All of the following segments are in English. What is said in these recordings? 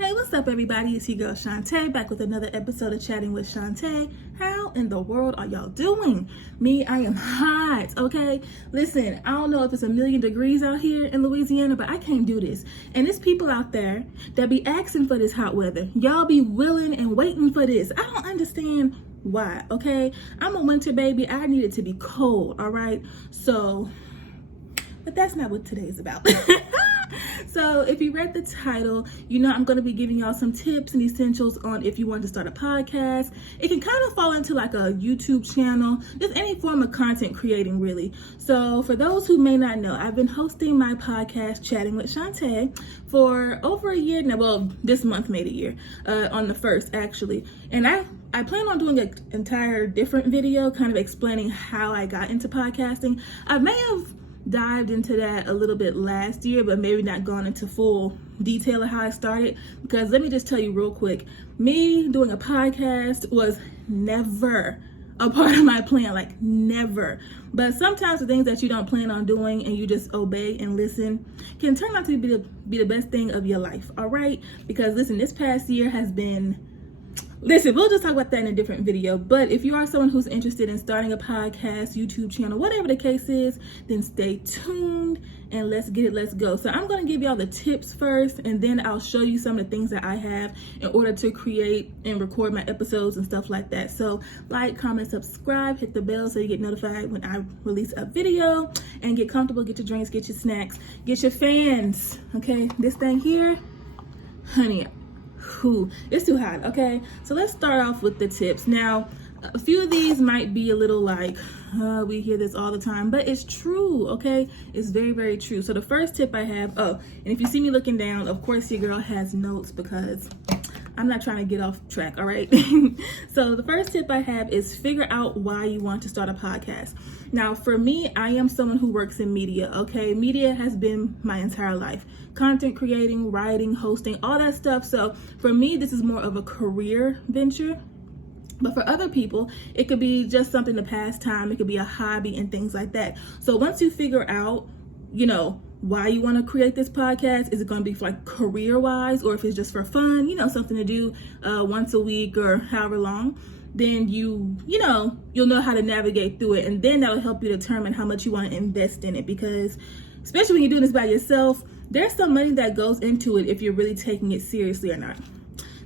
Hey, what's up, everybody? It's your girl Shantae back with another episode of Chatting with Shantae. How in the world are y'all doing? Me, I am hot, okay? Listen, I don't know if it's 1,000,000 degrees out here in Louisiana, but I can't do this. And there's people out there that be asking for this hot weather. Y'all be willing and waiting for this. I don't understand why, okay? I'm a winter baby. I need it to be cold, all right? But that's not what today's about. So if you read the title, you know I'm going to be giving y'all some tips and essentials on if you want to start a podcast. It can kind of fall into like a YouTube channel, just any form of content creating really. So for those who may not know, I've been hosting my podcast Chatting with Shantae for over a year now. Well, this month made a year, on the 1st actually. And I plan on doing an entire different video kind of explaining how I got into podcasting. I may have dived into that a little bit last year, but maybe not gone into full detail of how I started, because let me just tell you real quick, me doing a podcast was never a part of my plan, like never. But sometimes the things that you don't plan on doing and you just obey and listen can turn out to be the best thing of your life, all right? Because listen, this past year has been, we'll just talk about that in a different video. But if you are someone who's interested in starting a podcast, YouTube channel, whatever the case is, then stay tuned and let's get it, let's go. So I'm going to give y'all the tips first, and then I'll show you some of the things that I have in order to create and record my episodes and stuff like that. So like, comment, subscribe, hit the bell so you get notified when I release a video, and get comfortable, get your drinks, get your snacks, get your fans. Okay, this thing here, honey, it's too hot. Okay, so let's start off with the tips. Now, a few of these might be a little like, we hear this all the time, but it's true. Okay, it's very, very true. So the first tip I have, and if you see me looking down, of course your girl has notes because I'm not trying to get off track, all right? So the first tip I have is figure out why you want to start a podcast. Now, for me, I am someone who works in media, okay? Media has been my entire life. Content creating, writing, hosting, all that stuff. So for me, this is more of a career venture. But for other people, it could be just something to pass time. It could be a hobby and things like that. So once you figure out, why you want to create this podcast, is it going to be like career wise, or if it's just for fun, something to do once a week or however long, then you'll know how to navigate through it. And then that'll help you determine how much you want to invest in it, because especially when you're doing this by yourself, there's some money that goes into it if you're really taking it seriously or not.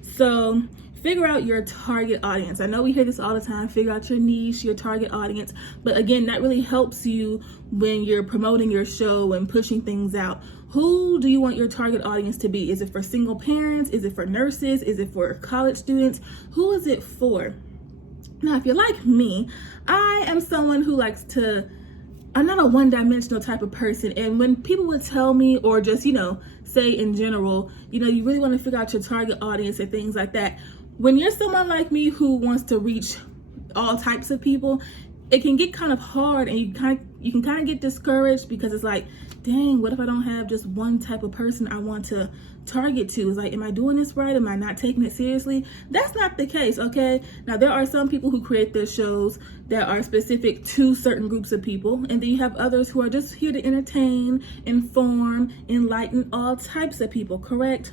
So figure out your target audience. I know we hear this all the time, figure out your niche, your target audience. But again, that really helps you when you're promoting your show and pushing things out. Who do you want your target audience to be? Is it for single parents? Is it for nurses? Is it for college students? Who is it for? Now, if you're like me, I am someone who likes to, I'm not a one-dimensional type of person. And when people would tell me, or just, say in general, you really want to figure out your target audience and things like that. When you're someone like me who wants to reach all types of people, it can get kind of hard, and you can kind of get discouraged, because it's like, dang, what if I don't have just one type of person I want to target to? It's like, am I doing this right? Am I not taking it seriously? That's not the case, okay? Now, there are some people who create their shows that are specific to certain groups of people, and then you have others who are just here to entertain, inform, enlighten all types of people. Correct?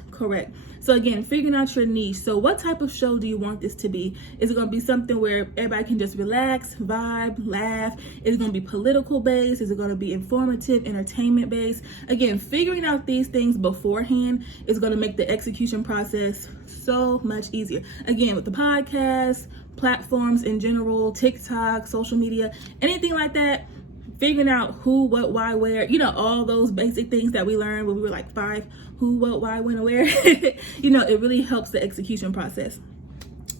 So again, figuring out your niche. So what type of show do you want this to be? Is it going to be something where everybody can just relax, vibe, laugh? Is it going to be political based? Is it going to be informative, entertainment based? Again, figuring out these things beforehand is going to make the execution process so much easier. Again, with the podcast, platforms in general, TikTok, social media, anything like that, figuring out who, what, why, where, all those basic things that we learned when we were like 5, who, what, why, when, and where, it really helps the execution process.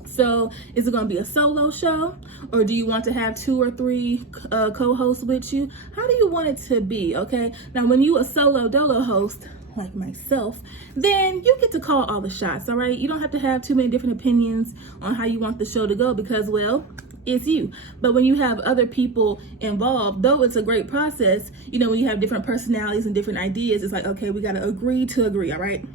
So is it going to be a solo show, or do you want to have 2 or 3 co-hosts with you? How do you want it to be? Okay. Now, when you a solo dolo host like myself, then you get to call all the shots. All right. You don't have to have too many different opinions on how you want the show to go, because, well, it's you. But when you have other people involved, though it's a great process, when you have different personalities and different ideas, it's like, okay, we got to agree to agree. All right.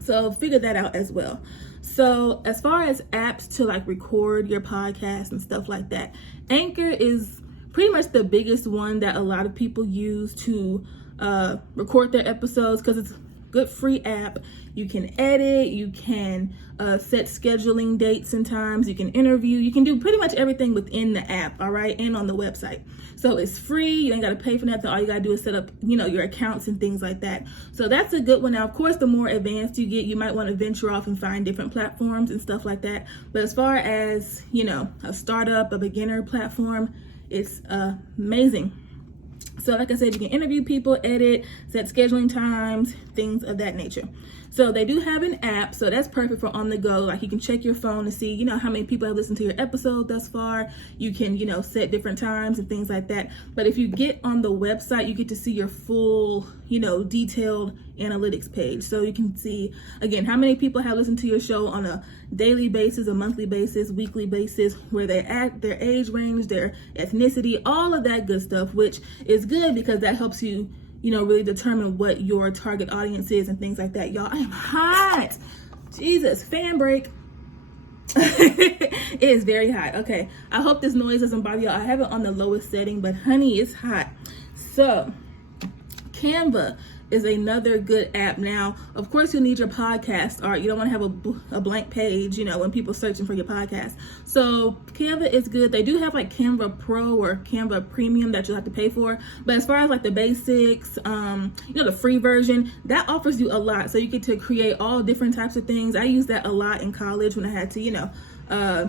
So figure that out as well. So as far as apps to like record your podcast and stuff like that, Anchor is pretty much the biggest one that a lot of people use to record their episodes, because it's good free app. You can edit, you can set scheduling dates and times, you can interview, you can do pretty much everything within the app, all right, and on the website. So it's free, you ain't gotta pay for nothing. All you gotta do is set up, your accounts and things like that. So that's a good one. Now, of course, the more advanced you get, you might want to venture off and find different platforms and stuff like that. But as far as, a startup, a beginner platform, it's amazing. So like I said, you can interview people, edit, set scheduling times, things of that nature. So they do have an app, so that's perfect for on the go. Like you can check your phone to see, how many people have listened to your episode thus far. You can, set different times and things like that. But if you get on the website, you get to see your full, detailed analytics page. So you can see, again, how many people have listened to your show on a daily basis, a monthly basis, weekly basis, where they're at, their age range, their ethnicity, all of that good stuff, which is good because that helps you really determine what your target audience is and things like that. Y'all, I am hot. Jesus, fan break. It is very hot. Okay, I hope this noise doesn't bother y'all. I have it on the lowest setting, but honey, it's hot. So, Canva is another good app. Now, of course, you'll need your podcast art. You don't want to have a blank page, when people searching for your podcast. So Canva is good. They do have like Canva Pro or Canva Premium that you'll have to pay for. But as far as like the basics, the free version, that offers you a lot. So you get to create all different types of things. I used that a lot in college when I had to,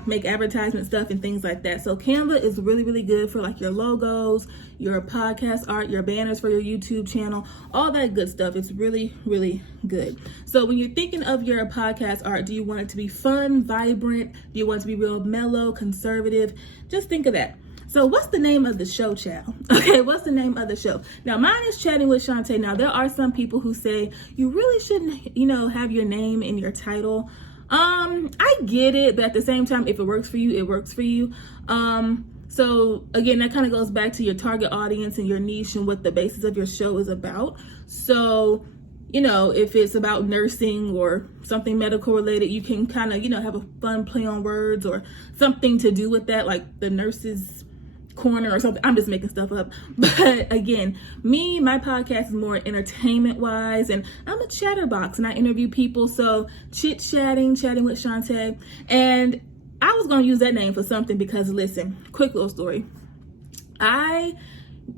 make advertisement stuff and things like that. So Canva is really, really good for like your logos, your podcast art, your banners for your YouTube channel, all that good stuff. It's really, really good. So when you're thinking of your podcast art, do you want it to be fun, vibrant? Do you want it to be real mellow, conservative? Just think of that. So what's the name of the show, child? Okay, what's the name of the show? Now, mine is Chatting with Shantae. Now, there are some people who say you really shouldn't, have your name in your title. I get it, but at the same time, if it works for you, it works for you. So again, that kind of goes back to your target audience and your niche and what the basis of your show is about. So, if it's about nursing or something medical related, you can kind of, have a fun play on words or something to do with that, like the nurses corner or something. I'm just making stuff up. But again, my podcast is more entertainment wise, and I'm a chatterbox and I interview people. So chatting with Shantae. And I was going to use that name for something because listen, quick little story.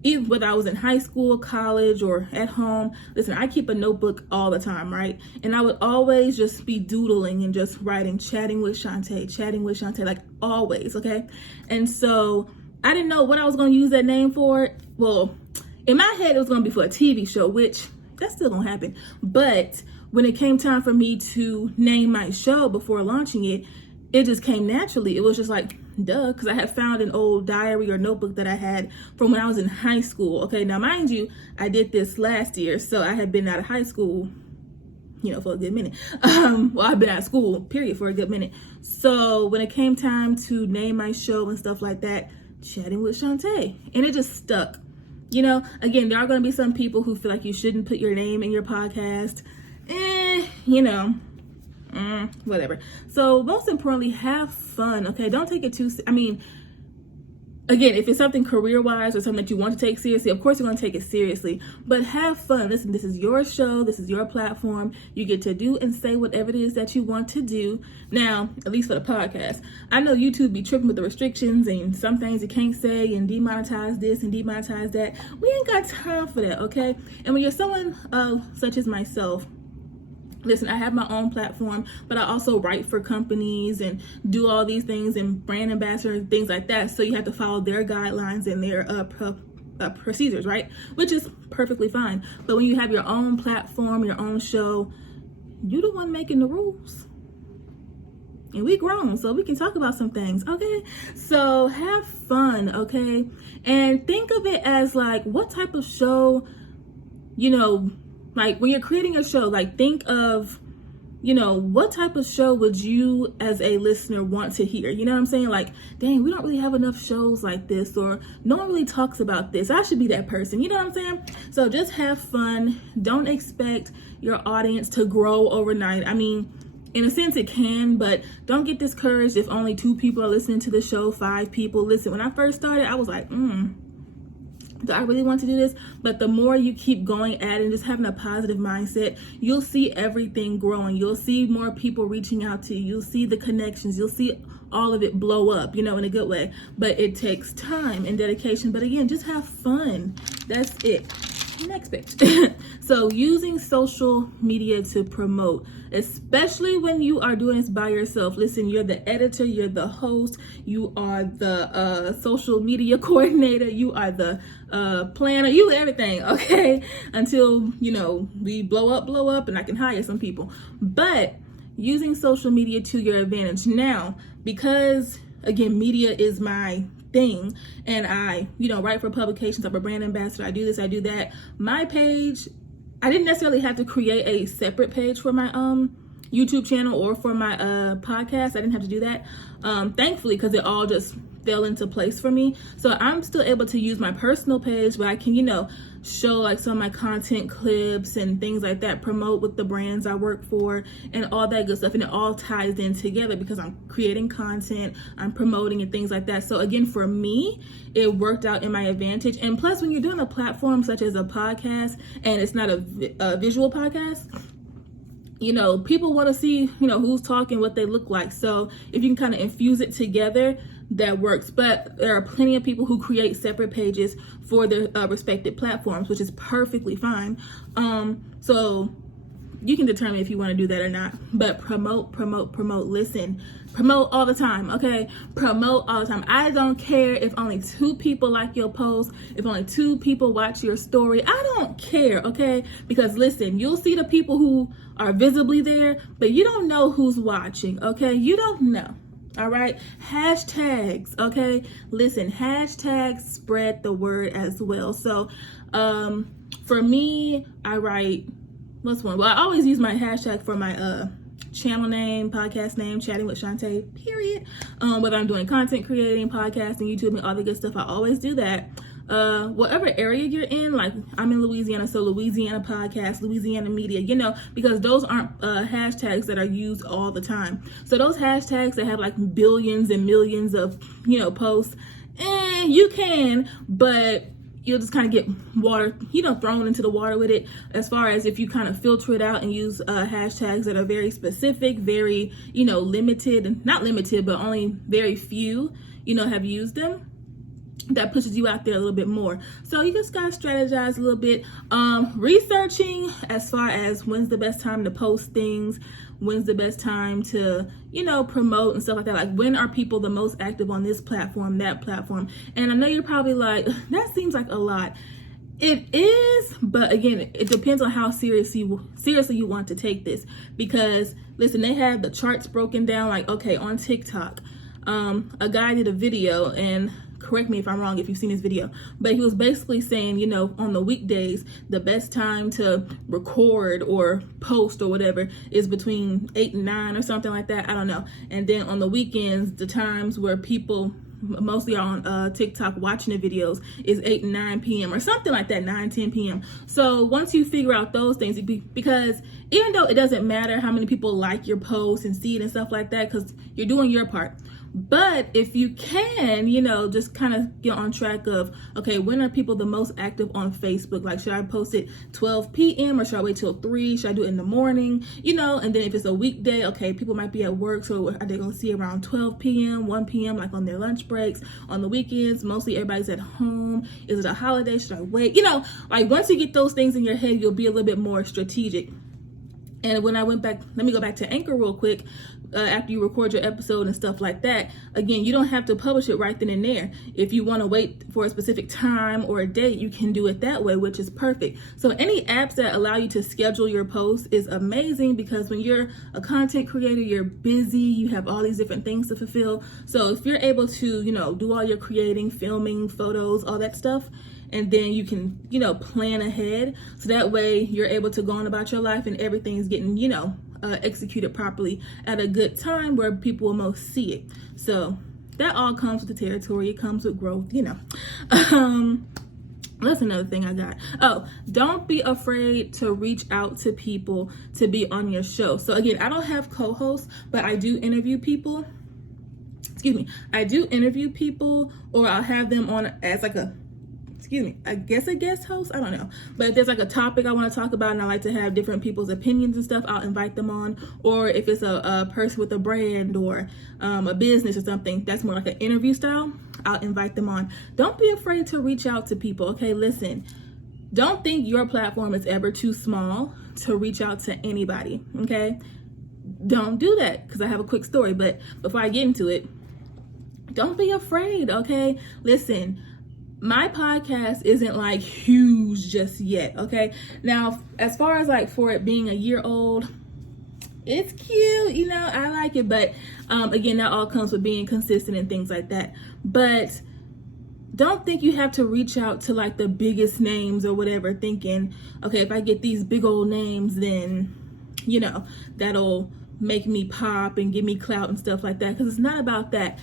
Even whether I was in high school, college, or at home, listen, I keep a notebook all the time, right? And I would always just be doodling and just writing, chatting with Shantae, like always, okay? And so I didn't know what I was going to use that name for. Well, in my head, it was going to be for a TV show, which that's still going to happen. But when it came time for me to name my show before launching it, it just came naturally. It was just like, duh, because I had found an old diary or notebook that I had from when I was in high school. Okay, now mind you, I did this last year, so I had been out of high school, for a good minute. I've been out of school, period, for a good minute. So when it came time to name my show and stuff like that, Chatting with Shantae, and it just stuck. Again, there are going to be some people who feel like you shouldn't put your name in your podcast. Whatever. So most importantly, have fun. Okay, don't take it too. Again, if it's something career-wise or something that you want to take seriously, of course you're going to take it seriously, but have fun. Listen, this is your show. This is your platform. You get to do and say whatever it is that you want to do. Now, at least for the podcast, I know YouTube be tripping with the restrictions and some things you can't say and demonetize this and demonetize that. We ain't got time for that, okay? And when you're someone such as myself, listen, I have my own platform, but I also write for companies and do all these things and brand ambassador and things like that. So you have to follow their guidelines and their procedures, right? Which is perfectly fine. But when you have your own platform, your own show, you're the one making the rules. And we grown, so we can talk about some things, okay? So have fun, okay? And think of it as like, what type of show, like when you're creating a show, like think of, what type of show would you as a listener want to hear? You know what I'm saying? Like, dang, we don't really have enough shows like this, or no one really talks about this. I should be that person. You know what I'm saying? So just have fun. Don't expect your audience to grow overnight. In a sense it can, but don't get discouraged if only 2 people are listening to the show, 5 people. Listen, when I first started, I was like, do I really want to do this? But the more you keep going at it and just having a positive mindset, you'll see everything growing. You'll see more people reaching out to you. You'll see the connections. You'll see all of it blow up, in a good way. But it takes time and dedication. But again, just have fun. That's it. Next page. So using social media to promote, especially when you are doing this by yourself. Listen, you're the editor, you're the host, you are the social media coordinator, you are the planner, you everything, okay? Until, we blow up and I can hire some people. But using social media to your advantage. Now, because again, media is my thing, and I write for publications, I'm a brand ambassador, I do this, I do that. My page, I didn't necessarily have to create a separate page for my YouTube channel or for my podcast. I didn't have to do that, thankfully, because it all just fell into place for me. So I'm still able to use my personal page, but I can show like some of my content clips and things like that, promote with the brands I work for and all that good stuff, and it all ties in together because I'm creating content, I'm promoting and things like that. So again, for me, it worked out in my advantage. And plus, when you're doing a platform such as a podcast and it's not a visual podcast, people want to see who's talking, what they look like. So if you can kind of infuse it together, that works. But there are plenty of people who create separate pages for their respective platforms, which is perfectly fine. So you can determine if you want to do that or not. But promote. Listen, promote all the time, okay? Promote all the time. I don't care if only 2 people like your post, if only 2 people watch your story. I don't care, okay? Because listen, you'll see the people who are visibly there, but you don't know who's watching, okay? You don't know. All right, hashtags, okay? Listen, hashtags spread the word as well. So for me, I write, what's one? Well, I always use my hashtag for my channel name, podcast name, Chatting with Shantae, period. Whether I'm doing content creating, podcasting, YouTube, and all the good stuff, I always do that. Whatever area you're in, like I'm in Louisiana, so Louisiana podcast, Louisiana media, because those aren't hashtags that are used all the time. So those hashtags that have like billions and millions of, posts, you can, but you'll just kind of get water, thrown into the water with it. As far as if you kind of filter it out and use hashtags that are very specific, very, limited, not limited, but only very few, have used them. That pushes you out there a little bit more. So you just gotta strategize a little bit. Researching as far as when's the best time to post things, when's the best time to, promote and stuff like that. Like, when are people the most active on this platform, that platform? And I know you're probably like, that seems like a lot. It is, but again, it depends on how seriously you want to take this. Because listen, they have the charts broken down. Like, okay, on TikTok, a guy did a video, and correct me if I'm wrong if you've seen this video, but he was basically saying, on the weekdays, the best time to record or post or whatever is between 8 and 9 or something like that. I don't know. And then on the weekends, the times where people mostly are on TikTok watching the videos is 8 and 9 p.m. or something like that, 9-10 p.m. So once you figure out those things, because even though it doesn't matter how many people like your post and see it and stuff like that, because you're doing your part. But if you can, just kind of get on track of, okay, when are people the most active on Facebook? Like, should I post it 12 p.m. or should I wait till 3? Should I do it in the morning? And then if it's a weekday, okay, people might be at work, so are they going to see around 12 p.m., 1 p.m., like on their lunch breaks? On the weekends, mostly everybody's at home. Is it a holiday? Should I wait? Like, once you get those things in your head, you'll be a little bit more strategic. And when I went back, let me go back to Anchor real quick. After you record your episode and stuff like that, again, you don't have to publish it right then and there. If you want to wait for a specific time or a date, you can do it that way, which is perfect. So any apps that allow you to schedule your posts is amazing, because when you're a content creator, you're busy, you have all these different things to fulfill. So if you're able to, do all your creating, filming, photos, all that stuff, and then you can, plan ahead. So that way you're able to go on about your life and everything's getting, executed properly at a good time where people will most see it. So that all comes with the territory. It comes with growth, That's another thing I got. Oh, don't be afraid to reach out to people to be on your show. So again, I don't have co-hosts, but I do interview people. I do interview people, or I'll have them on as like a I guess a guest host, I don't know. But if there's like a topic I want to talk about and I like to have different people's opinions and stuff, I'll invite them on. Or if it's a person with a brand or a business or something, that's more like an interview style, I'll invite them on. Don't be afraid to reach out to people, okay? Listen, don't think your platform is ever too small to reach out to anybody, okay? Don't do that, because I have a quick story. But before I get into it, don't be afraid, okay? Listen, my podcast isn't like huge just yet, okay? Now, as far as like for it being a year old, it's cute, you know, I like it. But again, that all comes with being consistent and things like that. But don't think you have to reach out to like the biggest names or whatever, thinking, okay, if I get these big old names, then, you know, that'll make me pop and give me clout and stuff like that. Because it's not about that.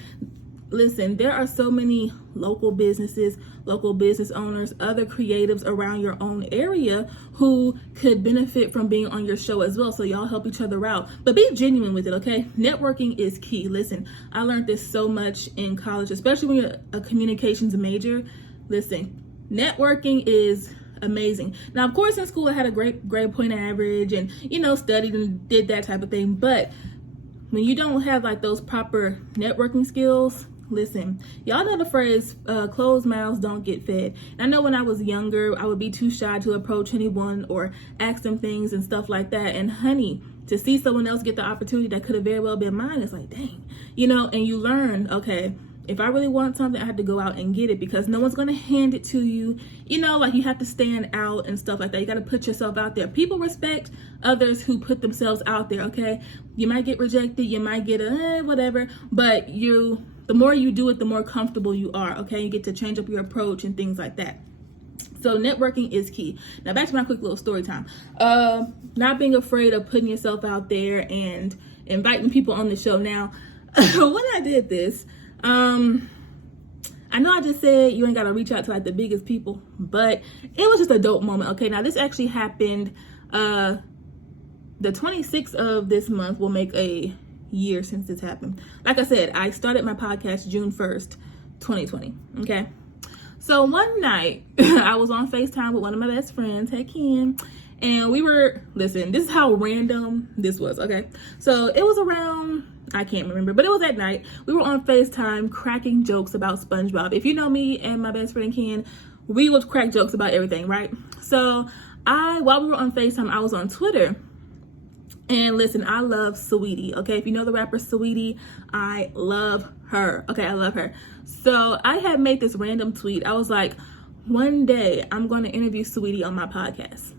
Listen, there are so many local businesses, local business owners, other creatives around your own area who could benefit from being on your show as well. So y'all help each other out. But be genuine with it, okay? Networking is key. Listen, I learned this so much in college, especially when you're a communications major. Listen, networking is amazing. Now, of course, in school, I had a great grade point average and, you know, studied and did that type of thing. But when you don't have like those proper networking skills, listen, y'all know the phrase, closed mouths don't get fed. And I know when I was younger, I would be too shy to approach anyone or ask them things and stuff like that. And honey, to see someone else get the opportunity that could have very well been mine, it's like, dang, you know, and you learn, okay, if I really want something, I have to go out and get it, because no one's going to hand it to you. You know, like you have to stand out and stuff like that. You got to put yourself out there. People respect others who put themselves out there, okay? You might get rejected. You might get whatever, but the more you do it, the more comfortable you are, okay? You get to change up your approach and things like that. So networking is key. Now back to my quick little story time. Not being afraid of putting yourself out there and inviting people on the show. Now, when I did this, I know I just said you ain't got to reach out to like the biggest people, but it was just a dope moment. Okay, now this actually happened the 26th of this month will make a year since this happened. Like I said, I started my podcast June 1st, 2020. Okay, so one night I was on FaceTime with one of my best friends, hey Kim, and we were, listen, this is how random this was, okay? So it was around, I can't remember, but it was at night. We were on FaceTime cracking jokes about SpongeBob. If you know me and my best friend Ken, we would crack jokes about everything, right? So while we were on FaceTime, I was on Twitter. And listen, I love Saweetie, okay? If you know the rapper Saweetie, I love her, okay? I love her. So I had made this random tweet. I was like, one day I'm going to interview Saweetie on my podcast.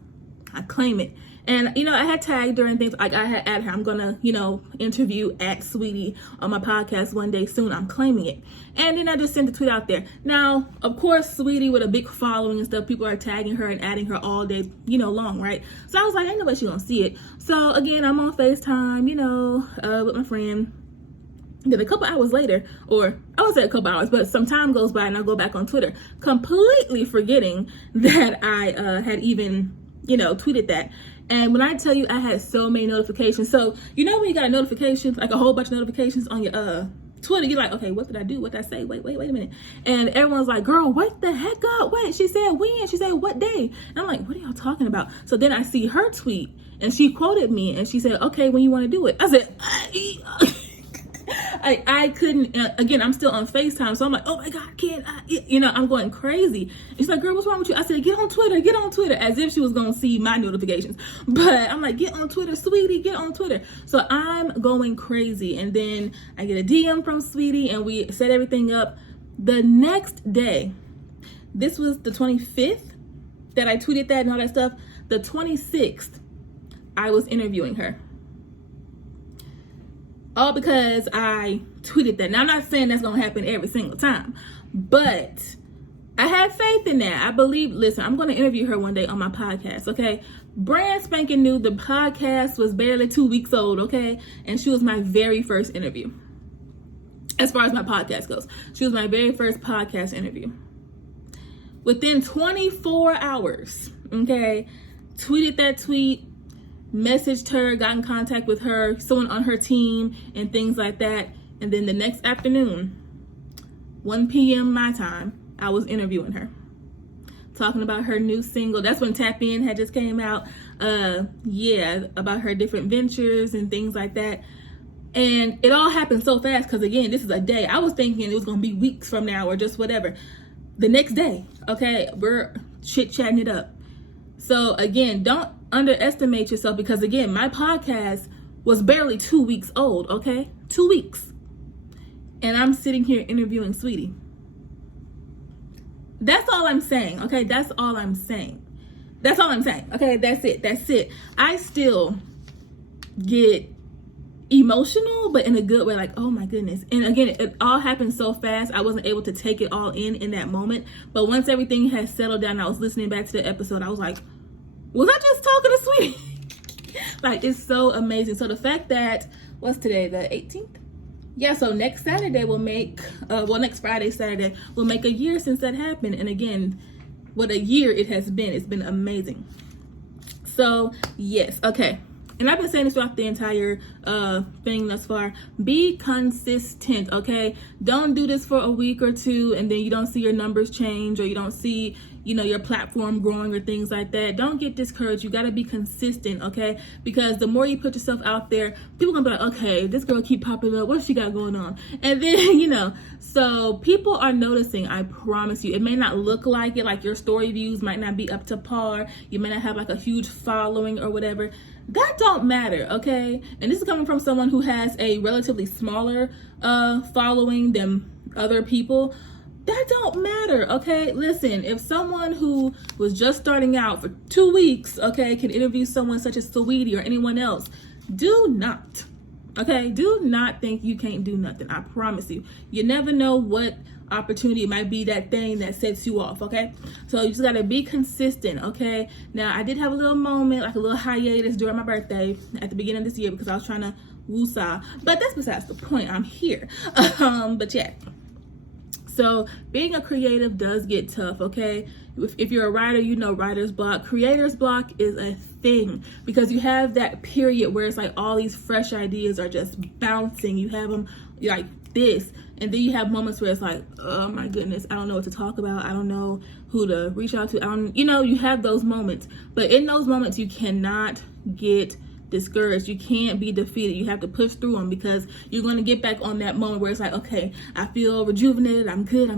I claim it. And, you know, I had tagged her and things, like I had at her, I'm going to, you know, interview at Saweetie on my podcast one day soon. I'm claiming it. And then I just sent the tweet out there. Now, of course, Saweetie with a big following and stuff, people are tagging her and adding her all day, you know, long, right? So I was like, ain't no way she's going to see it. So again, I'm on FaceTime, you know, with my friend. Then a couple hours later, or I would say a couple hours, but some time goes by and I go back on Twitter, completely forgetting that I had even, you know, tweeted that. And when I tell you, I had so many notifications. So, you know, when you got a notification, like a whole bunch of notifications on your Twitter, you're like, okay, what did I do? What did I say? Wait a minute. And everyone's like, girl, wake the heck up. Wait, she said when? She said what day? And I'm like, what are y'all talking about? So then I see her tweet and she quoted me and she said, okay, when you want to do it? I said, I couldn't, again, I'm still on FaceTime. So I'm like, oh my God, you know, I'm going crazy. And she's like, girl, what's wrong with you? I said, get on Twitter, as if she was going to see my notifications. But I'm like, get on Twitter, Saweetie, get on Twitter. So I'm going crazy. And then I get a DM from Saweetie and we set everything up. The next day, this was the 25th that I tweeted that and all that stuff. The 26th, I was interviewing her. All because I tweeted that. Now, I'm not saying that's going to happen every single time, but I have faith in that. I believe, listen, I'm going to interview her one day on my podcast, okay? Brand spanking new. The podcast was barely 2 weeks old, okay? And she was my very first interview. As far as my podcast goes, she was my very first podcast interview. Within 24 hours, okay, tweeted that tweet, messaged her, got in contact with her, someone on her team and things like that. And then the next afternoon, 1 p.m. my time, I was interviewing her. talking about her new single. That's when Tap In had just came out. About her different ventures and things like that. And it all happened so fast because, again, this is a day. I was thinking it was going to be weeks from now or just whatever. The next day, okay, we're chit-chatting it up. So, again, don't underestimate yourself because, again, my podcast was barely 2 weeks old, okay? 2 weeks. And I'm sitting here interviewing Sweetie. That's all I'm saying, okay? That's all I'm saying. That's all I'm saying, okay? That's it. I still get emotional, but in a good way, like, oh my goodness. And again, it all happened so fast, I wasn't able to take it all in that moment. But once everything has settled down, I was listening back to the episode, I was like, was I just talking to Sweetie? Like, it's so amazing. So the fact that, what's today, the 18th? Yeah, so next Saturday will make, next Friday, Saturday, will make a year since that happened. And again, what a year it has been. It's been amazing. So, yes, okay. And I've been saying this throughout the entire thing thus far. Be consistent, okay? Don't do this for a week or two and then you don't see your numbers change or you don't see, your platform growing or things like that. Don't get discouraged. You got to be consistent, okay? Because the more you put yourself out there, people going to be like, okay, this girl keep popping up. What's she got going on? And then, so people are noticing, I promise you. It may not look like it, like your story views might not be up to par. You may not have like a huge following or whatever. That don't matter, okay? And this is coming from someone who has a relatively smaller following than other people. That don't matter, okay? Listen, if someone who was just starting out for 2 weeks, okay, can interview someone such as Sweetie or anyone else, do not think you can't do nothing. I promise you. You never know what opportunity it might be, that thing that sets you off, okay? So you just gotta be consistent, okay? Now, I did have a little moment, like a little hiatus during my birthday at the beginning of this year because I was trying to woosah, but that's besides the point. I'm here. But yeah. So being a creative does get tough, okay? If you're a writer, writer's block. Creator's block is a thing because you have that period where it's like all these fresh ideas are just bouncing. You have them like this. And then you have moments where it's like, oh my goodness, I don't know what to talk about. I don't know who to reach out to. You have those moments. But in those moments, you cannot get discouraged. You can't be defeated. You have to push through them because you're going to get back on that moment where it's like, okay, I feel rejuvenated. I'm good.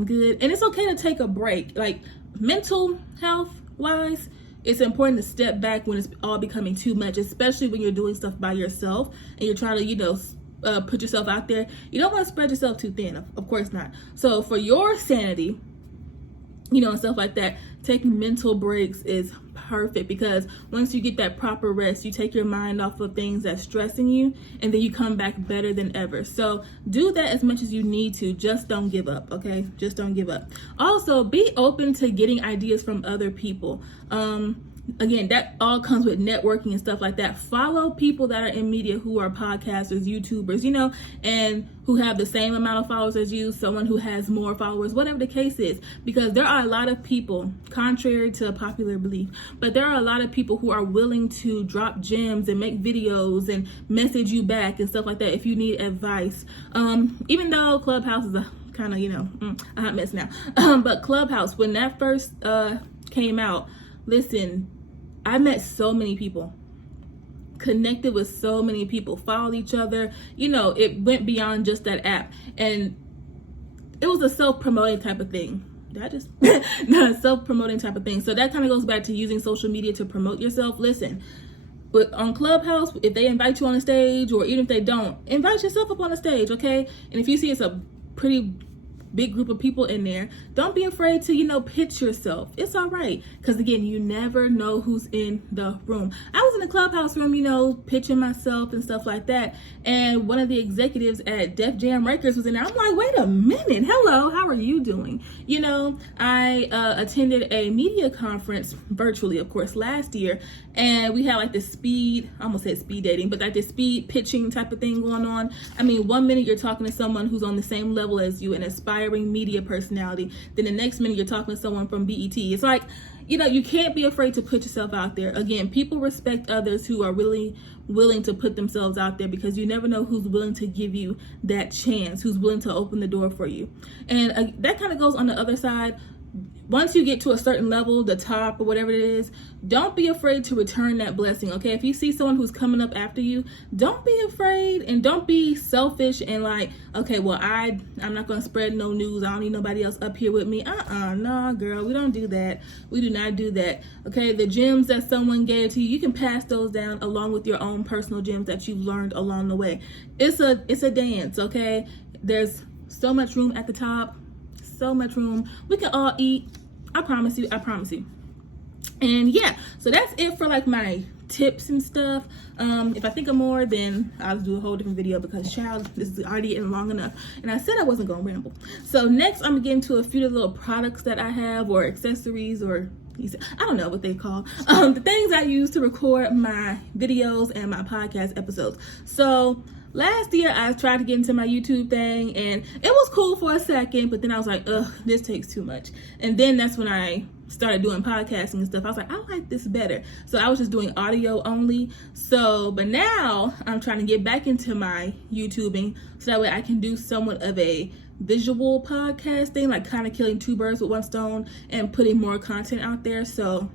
And it's okay to take a break. Like mental health wise, it's important to step back when it's all becoming too much, especially when you're doing stuff by yourself and you're trying to, put yourself out there. You don't want to spread yourself too thin. Of course not. So for your sanity, and stuff like that, taking mental breaks is perfect because once you get that proper rest, you take your mind off of things that's stressing you and then you come back better than ever. So do that as much as you need to. Just don't give up, okay? Just don't give up. Also, be open to getting ideas from other people. Again, that all comes with networking and stuff like that. Follow people that are in media who are podcasters, YouTubers, and who have the same amount of followers as you, someone who has more followers, whatever the case is. Because there are a lot of people, contrary to popular belief, but there are a lot of people who are willing to drop gems and make videos and message you back and stuff like that if you need advice. Even though Clubhouse is a kind of, a hot mess now. But Clubhouse, when that first came out, listen, I met so many people, connected with so many people, followed each other. It went beyond just that app. And it was a self-promoting type of thing. Self-promoting type of thing. So that kind of goes back to using social media to promote yourself. Listen, but on Clubhouse, if they invite you on a stage, or even if they don't, invite yourself up on a stage, okay? And if you see it's a pretty big group of people in there, don't be afraid to pitch yourself. It's all right, because again, you never know who's in the room. I was in the Clubhouse room, pitching myself and stuff like that, and one of the executives at Def Jam Records was in there. I'm like, wait a minute, hello, how are you doing? I attended a media conference virtually, of course, last year, and we had like this I almost said speed dating, but like this speed pitching type of thing going on. 1 minute you're talking to someone who's on the same level as you, an aspiring media personality. Then the next minute you're talking to someone from BET. It's like, you can't be afraid to put yourself out there. Again, people respect others who are really willing to put themselves out there because you never know who's willing to give you that chance, who's willing to open the door for you. And that kind of goes on the other side. once you get to a certain level, the top or whatever it is, don't be afraid to return that blessing, okay? If you see someone who's coming up after you, don't be afraid and don't be selfish and like, okay, well, I'm not going to spread no news. I don't need nobody else up here with me. No, girl, we don't do that. We do not do that, okay? The gems that someone gave to you, you can pass those down along with your own personal gems that you've learned along the way. It's a dance, okay? There's so much room at the top. So much room. We can all eat. I promise you. And yeah, so that's it for like my tips and stuff. If I think of more, then I'll do a whole different video because child, this is already getting long enough. And I said I wasn't gonna ramble. So next I'm gonna get into a few of the little products that I have, or accessories, or I don't know what they call the things I use to record my videos and my podcast episodes. So last year, I tried to get into my YouTube thing, and it was cool for a second, but then I was like, ugh, this takes too much. And then that's when I started doing podcasting and stuff. I was like, I like this better. So I was just doing audio only. But now I'm trying to get back into my YouTubing so that way I can do somewhat of a visual podcasting, like kind of killing two birds with one stone and putting more content out there. So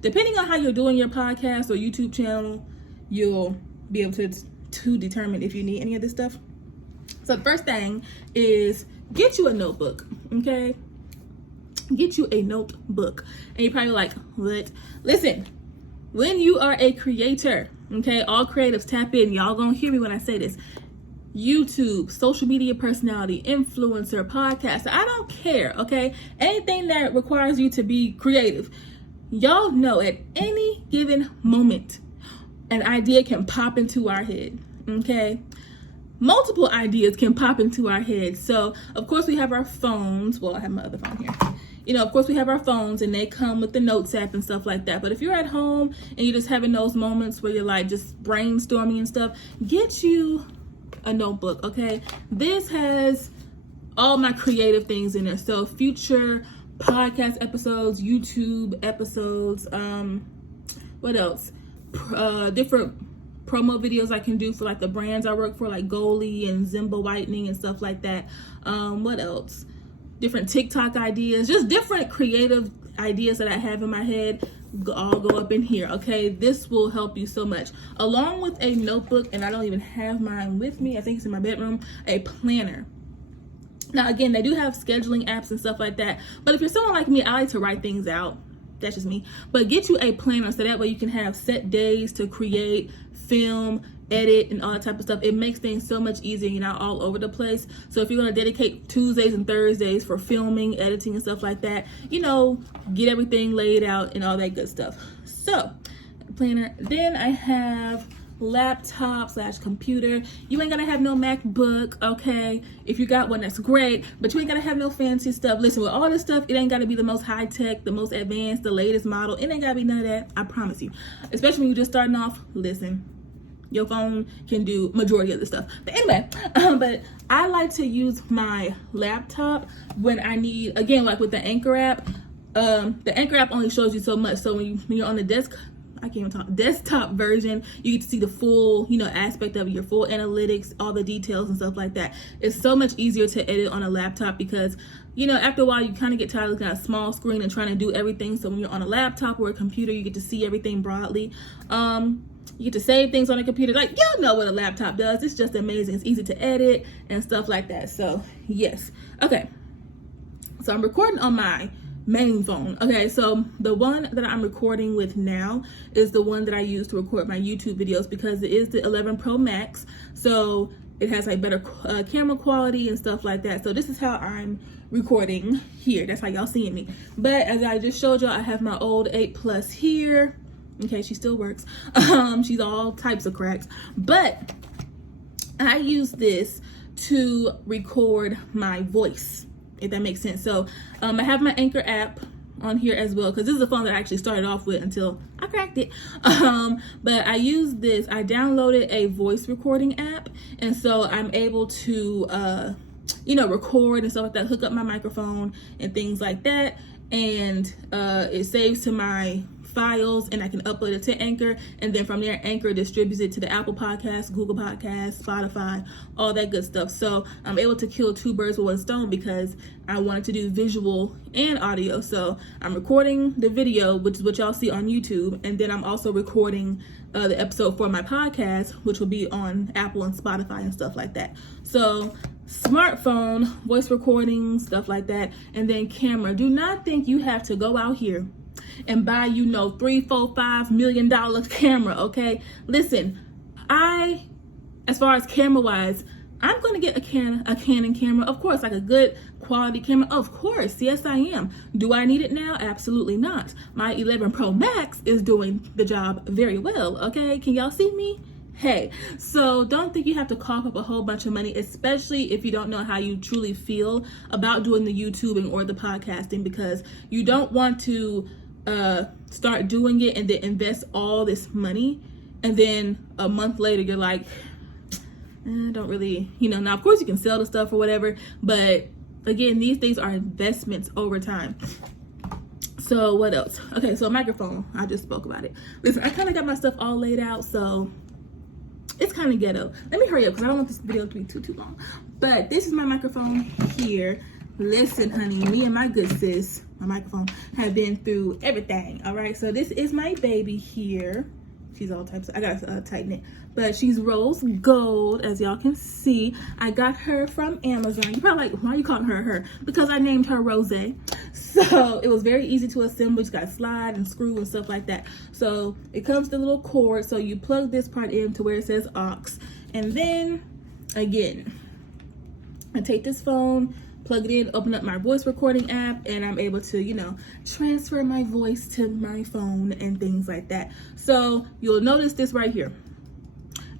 depending on how you're doing your podcast or YouTube channel, you'll be able to determine if you need any of this stuff. So the first thing is get you a notebook, okay? Get you a notebook. And you're probably like, what? Listen, when you are a creator, okay, all creatives tap in. Y'all gonna hear me when I say this. YouTube, social media personality, influencer, podcaster, I don't care, okay? Anything that requires you to be creative. Y'all know at any given moment, an idea can pop into our head, okay? Multiple ideas can pop into our head. So, of course, we have our phones. Well, I have my other phone here. You know, of course, we have our phones and they come with the Notes app and stuff like that. But if you're at home and you're just having those moments where you're like just brainstorming and stuff, get you a notebook, okay? This has all my creative things in there. So, future podcast episodes, YouTube episodes, what else? Different promo videos I can do for like the brands I work for, like Goalie and Zimba Whitening and stuff like that. What else? Different TikTok ideas, just different creative ideas that I have in my head all go up in here, okay? This will help you so much. Along with a notebook, and I don't even have mine with me, I think it's in my bedroom, a planner. Now, again, they do have scheduling apps and stuff like that, but if you're someone like me, I like to write things out. That's just me. But get you a planner so that way you can have set days to create, film, edit, and all that type of stuff. It makes things so much easier. You're not all over the place. So if you're going to dedicate Tuesdays and Thursdays for filming, editing, and stuff like that, you know, get everything laid out and all that good stuff. So, planner. Then I have laptop / computer. You ain't gonna have no MacBook, okay? If you got one, that's great, but you ain't gonna have no fancy stuff. Listen, with all this stuff, it ain't gotta be the most high tech, the most advanced, the latest model. It ain't gotta be none of that, I promise you. Especially when you're just starting off. Listen, your phone can do majority of the stuff. But anyway, but I like to use my laptop when I need, again, like with the Anchor app. The Anchor app only shows you so much. So when you're on the desktop version, you get to see the full, you know, aspect of your full analytics, all the details and stuff like that. It's so much easier to edit on a laptop because, you know, after a while you kind of get tired of looking at a small screen and trying to do everything. So when you're on a laptop or a computer, you get to see everything broadly. You get to save things on a computer. Like, y'all know what a laptop does. It's just amazing. It's easy to edit and stuff like that. So yes. Okay. So I'm recording on my main phone. Okay, so the one that I'm recording with now is the one that I use to record my YouTube videos because it is the 11 Pro Max. So it has like better camera quality and stuff like that. So this is how I'm recording here. That's how y'all seeing me. But as I just showed y'all, I have my old 8 Plus here. Okay, she still works. She's all types of cracks. But I use this to record my voice, if that makes sense. So I have my Anchor app on here as well because this is a phone that I actually started off with until I cracked it. But I use this. I downloaded a voice recording app, and so I'm able to you know, record and stuff like that, hook up my microphone and things like that, and it saves to my files and I can upload it to Anchor, and then from there Anchor distributes it to the Apple Podcasts, Google Podcasts, Spotify, all that good stuff. So I'm able to kill two birds with one stone because I wanted to do visual and audio. So I'm recording the video, which is what y'all see on YouTube, and then I'm also recording the episode for my podcast, which will be on Apple and Spotify and stuff like that. So smartphone, voice recording, stuff like that, and then camera. Do not think you have to go out here and buy, $3, $4, $5 million camera, okay? Listen, as far as camera wise, I'm going to get a Canon camera, of course, like a good quality camera, of course. Yes, I am. Do I need it now? Absolutely not. My 11 Pro Max is doing the job very well, okay? Can y'all see me? Hey, so don't think you have to cough up a whole bunch of money, especially if you don't know how you truly feel about doing the YouTubing or the podcasting, because you don't want to start doing it and then invest all this money, and then a month later you're like, I don't really, now of course you can sell the stuff or whatever, but again, these things are investments over time. So what else? Okay, so microphone, I just spoke about it. Listen, I kind of got my stuff all laid out, so it's kind of ghetto. Let me hurry up because I don't want this video to be too long. But this is my microphone here. Listen, honey, me and my good sis, my microphone, have been through everything. All right, so this is my baby here. She's all types of, I gotta tighten it, but she's rose gold, as y'all can see. I got her from Amazon. You're probably like, why are you calling her? Because I named her Rose. So it was very easy to assemble. It's got slide and screw and stuff like that. So it comes with a little cord. So you plug this part in to where it says aux. And then again, I take this phone, plug it in, open up my voice recording app, and I'm able to, transfer my voice to my phone and things like that. So you'll notice this right here,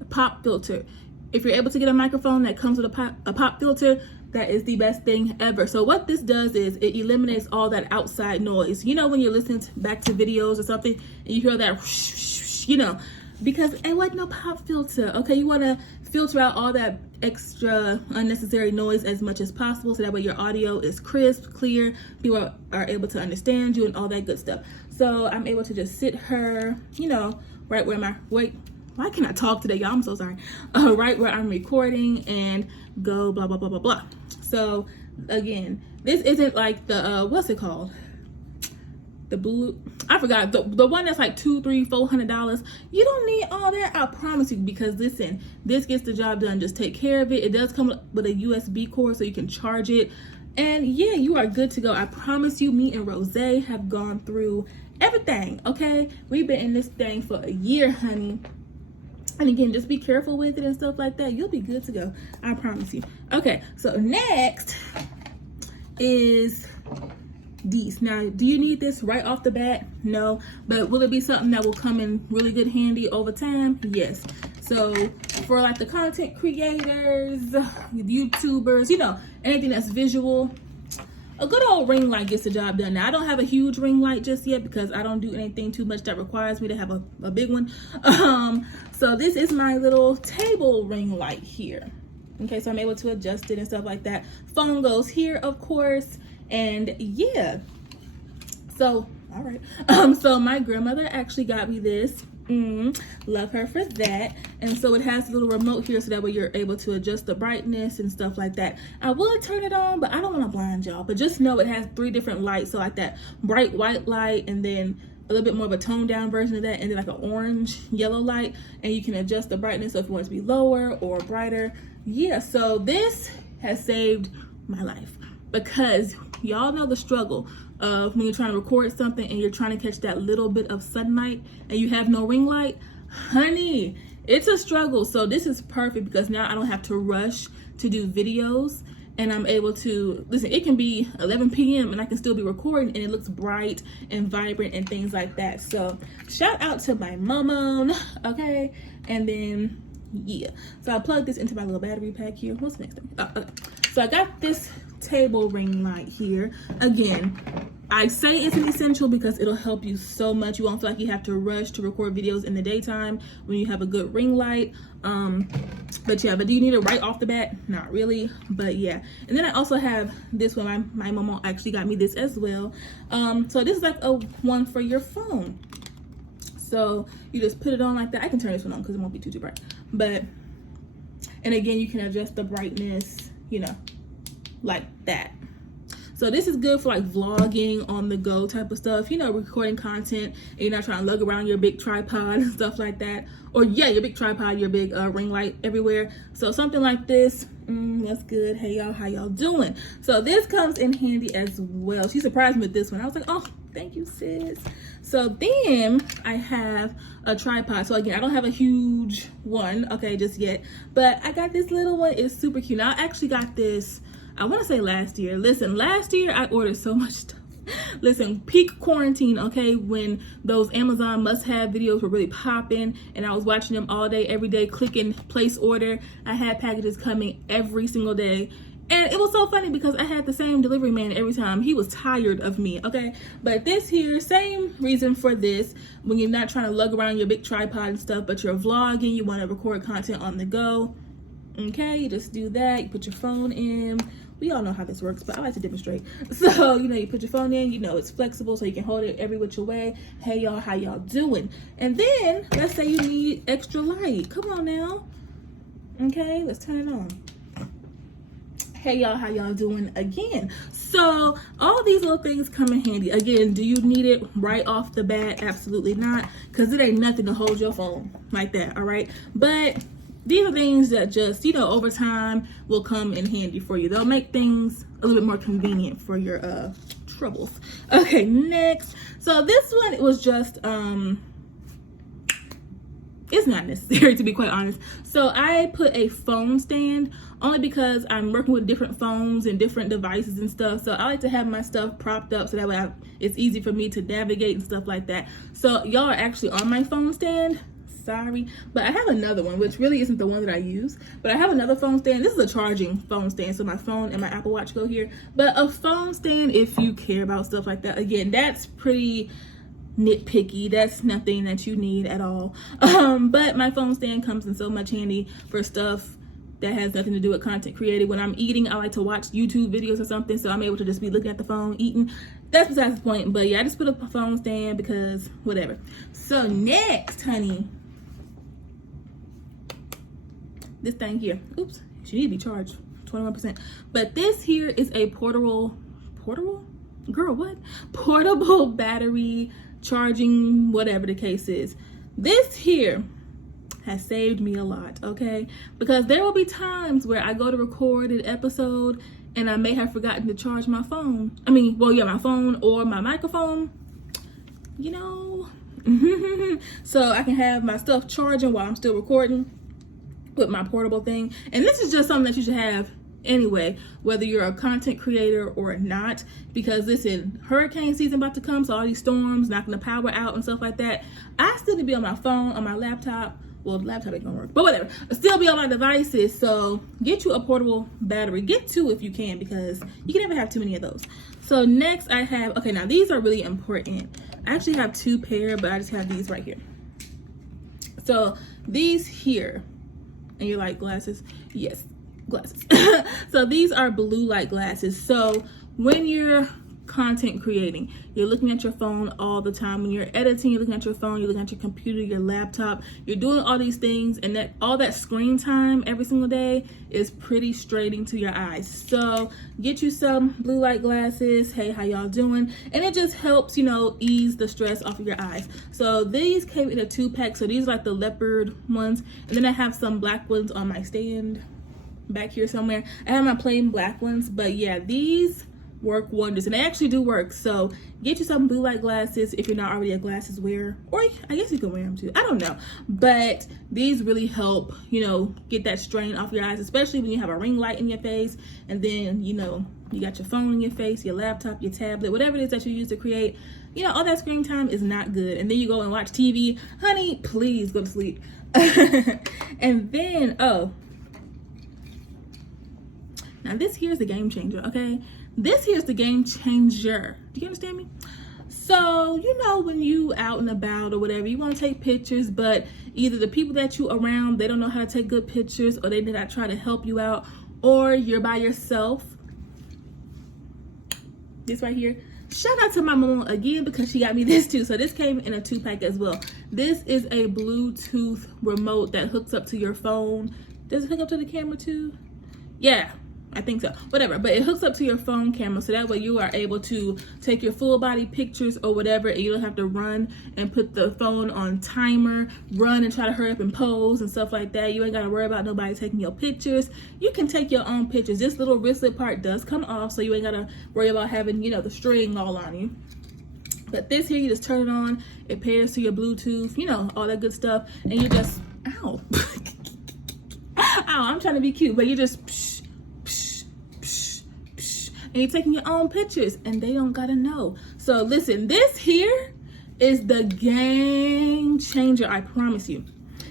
a pop filter. If you're able to get a microphone that comes with a pop filter, that is the best thing ever. So what this does is it eliminates all that outside noise. When you're listening back to videos or something and you hear that whoosh, because it wasn't no pop filter. Okay, you want to filter out all that extra unnecessary noise as much as possible, so that way your audio is crisp, clear, people are able to understand you and all that good stuff. So I'm able to just sit her, right where why can't I talk today, y'all? I'm so sorry. Right where I'm recording and go blah, blah, blah, blah, blah. So again, this isn't like the, what's it called? The blue, I forgot, the one that's like $200, $300, $400. You don't need all that, I promise you, because listen, this gets the job done. Just take care of it. It does come with a USB cord so you can charge it, and yeah, you are good to go. I promise you, me and Rose have gone through everything, okay? We've been in this thing for a year, honey. And again, just be careful with it and stuff like that. You'll be good to go, I promise you. Okay, so next is these. Now, do you need this right off the bat? No, but will it be something that will come in really good handy over time? Yes. So for like the content creators, YouTubers, anything that's visual, a good old ring light gets the job done. Now, I don't have a huge ring light just yet because I don't do anything too much that requires me to have a big one. So this is my little table ring light here. Okay, so I'm able to adjust it and stuff like that. Phone goes here, of course. And yeah, so all right, so my grandmother actually got me this. Love her for that. And so it has a little remote here, so that way you're able to adjust the brightness and stuff like that. I will turn it on, but I don't want to blind y'all, but just know it has 3 different lights. So like that bright white light, and then a little bit more of a toned down version of that, and then like an orange yellow light, and you can adjust the brightness so if you want it to be lower or brighter. Yeah, so this has saved my life, because y'all know the struggle of when you're trying to record something and you're trying to catch that little bit of sunlight and you have no ring light. Honey, it's a struggle. So this is perfect because now I don't have to rush to do videos, and I'm able to, listen, it can be 11 p.m. and I can still be recording and it looks bright and vibrant and things like that. So shout out to my mama, okay? And then, yeah. So I plugged this into my little battery pack here. What's the next thing? Okay. So I got this table ring light here. Again, I say it's an essential because it'll help you so much. You won't feel like you have to rush to record videos in the daytime when you have a good ring light. But yeah, but do you need it right off the bat? Not really, but yeah. And then I also have this one. My mama actually got me this as well. So this is like a one for your phone. So you just put it on like that. I can turn this one on because it won't be too bright. But, and again, you can adjust the brightness, you know, like that. So this is good for like vlogging, on the go type of stuff, you know, recording content, and you're not trying to lug around your big tripod and stuff like that. Or yeah, your big tripod, your big ring light everywhere. So something like this, that's good. Hey y'all, how y'all doing? So this comes in handy as well. She surprised me with this one. I was like, oh, thank you, sis. So then I have a tripod. So again, I don't have a huge one, okay, just yet. But I got this little one. It's super cute. Now I actually got this, I want to say last year. Listen, last year I ordered so much stuff. Listen, peak quarantine, okay, when those Amazon must-have videos were really popping, and I was watching them all day, every day, clicking place order. I had packages coming every single day. And it was so funny because I had the same delivery man every time. He was tired of me, okay? But this here, same reason for this. When you're not trying to lug around your big tripod and stuff, but you're vlogging, you want to record content on the go. Okay, you just do that. You put your phone in. We all know how this works, but I like to demonstrate. So, you know, you put your phone in, you know, it's flexible so you can hold it every which way. Hey y'all, how y'all doing? And then, let's say you need extra light. Come on now. Okay, let's turn it on. Hey y'all, how y'all doing again? So all these little things come in handy. Again, do you need it right off the bat? Absolutely not, because it ain't nothing to hold your phone like that, all right? But these are things that just, you know, over time will come in handy for you. They'll make things a little bit more convenient for your troubles. Okay, next. So this one, it was just it's not necessary, to be quite honest. So I put a phone stand only because I'm working with different phones and different devices and stuff. So I like to have my stuff propped up so that way it's easy for me to navigate and stuff like that. So y'all are actually on my phone stand. Sorry, but I have another one, which really isn't the one that I use, but I have another phone stand. This is a charging phone stand, so my phone and my Apple Watch go here. But a phone stand, if you care about stuff like that, again, that's pretty nitpicky. That's nothing that you need at all. But my phone stand comes in so much handy for stuff that has nothing to do with content created. When I'm eating, I like to watch YouTube videos or something, so I'm able to just be looking at the phone eating. That's besides the point, but yeah, I just put up a phone stand because whatever. So next, honey, this thing here, oops, she need to be charged 21%. But this here is a portable battery charging, whatever the case is. This here has saved me a lot, okay? Because there will be times where I go to record an episode and I may have forgotten to charge my phone. My phone or my microphone, you know. So I can have my stuff charging while I'm still recording with my portable thing. And this is just something that you should have anyway, whether you're a content creator or not, because listen, hurricane season about to come, so all these storms knocking the power out and stuff like that. I still need to be on my phone, on my laptop. Well, the laptop ain't gonna work, but whatever. I'll still be on my devices. So get you a portable battery. Get two if you can, because you can never have too many of those. So next I have, okay, now these are really important. I actually have two pair, but I just have these right here. So these here, and you're like, glasses? Yes, glasses. So these are blue light glasses. So when you're content creating, you're looking at your phone all the time. When you're editing, you're looking at your phone, you're looking at your computer, your laptop, you're doing all these things, and that all that screen time every single day is pretty straining to your eyes. So get you some blue light glasses. Hey, how y'all doing? And it just helps, you know, ease the stress off of your eyes. So these came in a 2-pack. So these are like the leopard ones, and then I have some black ones on my stand back here somewhere. I have my plain black ones, but yeah, these work wonders, and they actually do work. So get you some blue light glasses if you're not already a glasses wearer, or I guess you can wear them too, I don't know, but these really help, you know, get that strain off your eyes, especially when you have a ring light in your face, and then, you know, you got your phone in your face, your laptop, your tablet, whatever it is that you use to create, you know, all that screen time is not good. And then you go and watch TV, honey, please go to sleep. And then, oh, now this here's the game changer, okay? This here's the game changer. Do you understand me? So, you know, when you out and about or whatever, you want to take pictures, but either the people that you around, they don't know how to take good pictures, or they did not try to help you out, or you're by yourself. This right here. shout out to my mom again because she got me this too. So this came in a 2-pack as well. This is a Bluetooth remote that hooks up to your phone. Does it hook up to the camera too? Yeah, I think so. Whatever, but it hooks up to your phone camera, so that way you are able to take your full body pictures or whatever, and you don't have to run and put the phone on timer, run and try to hurry up and pose and stuff like that. You ain't got to worry about nobody taking your pictures. You can take your own pictures. This little wristlet part does come off, so you ain't got to worry about having, you know, the string all on you. But this here, you just turn it on, it pairs to your Bluetooth, you know, all that good stuff, and you just, ow. Ow, I'm trying to be cute, but you just, and you're taking your own pictures, and they don't gotta know. So listen, this here is the game changer, I promise you.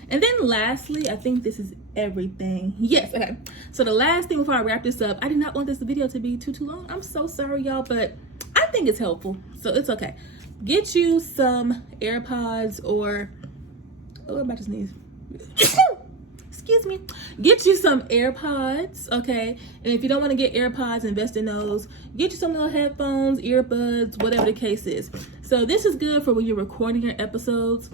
And then lastly, I think this is everything. Yes, okay. So the last thing before I wrap this up, I did not want this video to be too long. I'm so sorry, y'all, but I think it's helpful, so it's okay. Get you some AirPods or, oh, I'm about to sneeze. Excuse me. Get you some AirPods, okay? And if you don't want to get AirPods, invest in those. Get you some little headphones, earbuds, whatever the case is. So this is good for when you're recording your episodes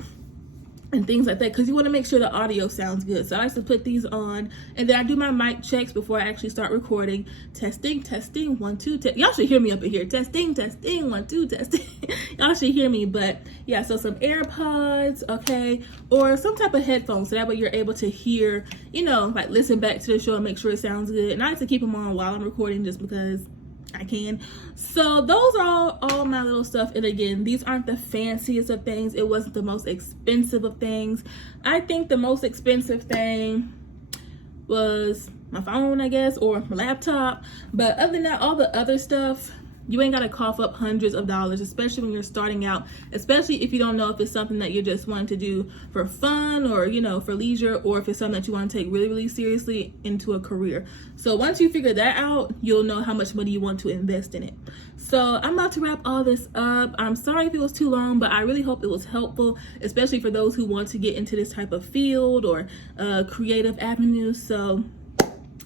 and things like that, because you want to make sure the audio sounds good. So I like to put these on, and then I do my mic checks before I actually start recording. Testing, 1 2 y'all should hear me up in here. Testing 1 2 testing. Y'all should hear me. But yeah, so some AirPods, okay, or some type of headphones, so that way you're able to hear, you know, like listen back to the show and make sure it sounds good. And I like to keep them on while I'm recording just because I can. So those are all my little stuff. And again, these aren't the fanciest of things. It wasn't the most expensive of things. I think the most expensive thing was my phone, I guess, or my laptop. But other than that, all the other stuff, you ain't gotta cough up hundreds of dollars, especially when you're starting out, especially if you don't know if it's something that you're just wanting to do for fun or, you know, for leisure, or if it's something that you want to take really, really seriously into a career. So once you figure that out, you'll know how much money you want to invest in it. So I'm about to wrap all this up. I'm sorry if it was too long, but I really hope it was helpful, especially for those who want to get into this type of field or creative avenues. So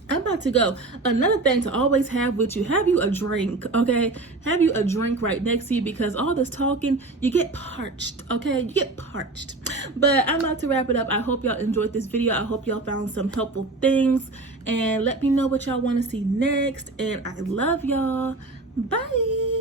I'm about to go. Another thing to always have with you, have you a drink, okay? Have you a drink right next to you, because all this talking, you get parched, okay? You get parched. But I'm about to wrap it up. I hope y'all enjoyed this video. I hope y'all found some helpful things, and let me know what y'all want to see next. And I love y'all. Bye.